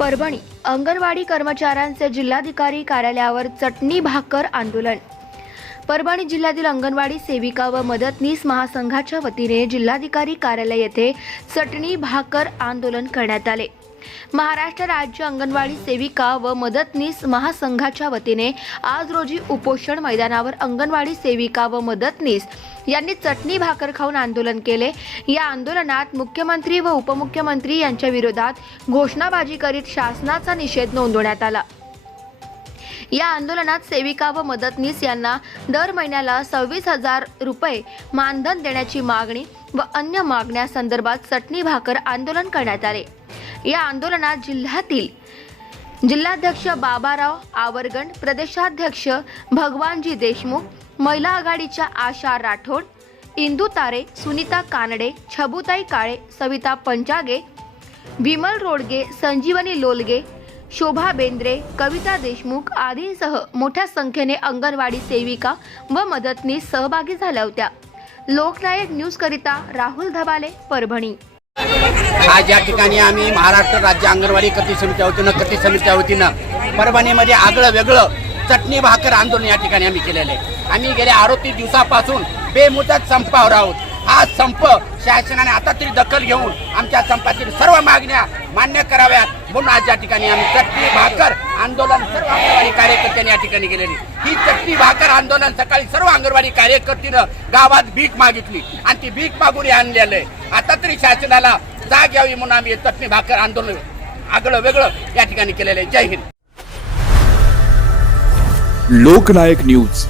परभणी अंगणवाडी कर्मचाऱ्यांचे जिल्हाधिकारी कार्यालयावर चटणी भाकर आंदोलन. परभणी जिल्ह्यातील अंगणवाडी सेविका व मदतनीस महासंघाच्या वतीने जिल्हाधिकारी कार्यालय येथे चटणी भाकर आंदोलन करण्यात आले. महाराष्ट्र राज्य अंगणवाडी सेविका व मदतनीस महासंघाच्या वतीने आज रोजी उपोषण मैदानावर अंगणवाडी सेविका व मदतनीस यांनी चटणी भाकर खाऊन आंदोलन केले. या आंदोलनात मुख्यमंत्री व उपमुख्यमंत्री यांच्या विरोधात घोषणाबाजी करीत शासनाचा निषेध नोंदवण्यात आला. या आंदोलनात सेविका व मदतनीस यांना दर महिन्याला सव्वीस हजार रुपये मानधन देण्याची मागणी व अन्य मागण्या संदर्भात चटणी भाकर आंदोलन करण्यात आले. या आंदोलनात जिल्ह्यातील जिल्हाध्यक्ष बाबाराव आवरगण प्रदेशाध्यक्ष भगवानजी देशमुख महिला आघाडीच्या आशा राठोड इंदू तारे सुनीता कानडे छबुताई काळे सविता पंचागे विमल रोडगे संजीवनी लोलगे शोभा बेंद्रे कविता देशमुख आदींसह मोठ्या संख्येने अंगणवाडी सेविका व मदतनीस सहभागी झाल्या होत्या. लोकनायक न्यूज करिता राहुल धबाले परभणी. आज या ठिकाणी आम्ही महाराष्ट्र राज्य अंगणवाडी कृती समितीच्या वतीनं कृती समितीच्या वतीनं परभणीमध्ये आगळं वेगळं चटणी भाकर आंदोलन या ठिकाणी आम्ही केलेलं आहे. आम्ही गेल्या आरोपी दिवसापासून बेमुदत संपावर आहोत. हा संप शासनाने आता तरी दखल घेऊन आमच्या संपातील सर्व मागण्या मान्य कराव्यात म्हणून आज या ठिकाणी आम्ही चटणी भाकर आंदोलन सर्व अंगणवाडी कार्यकर्त्यांनी या ठिकाणी केलेली. ही चटणी भाकर आंदोलन सकाळी सर्व अंगणवाडी कार्यकर्तीनं गावात भीक मागितली. आणि ती भीक मागून हे आणलेलं आहे. आता तरी शासनाला जाग यावी म्हणून आम्ही चटणी भाकर आंदोलन आगळं वेगळं या ठिकाणी केलेलं आहे. जय हिंद. लोकनायक न्यूज.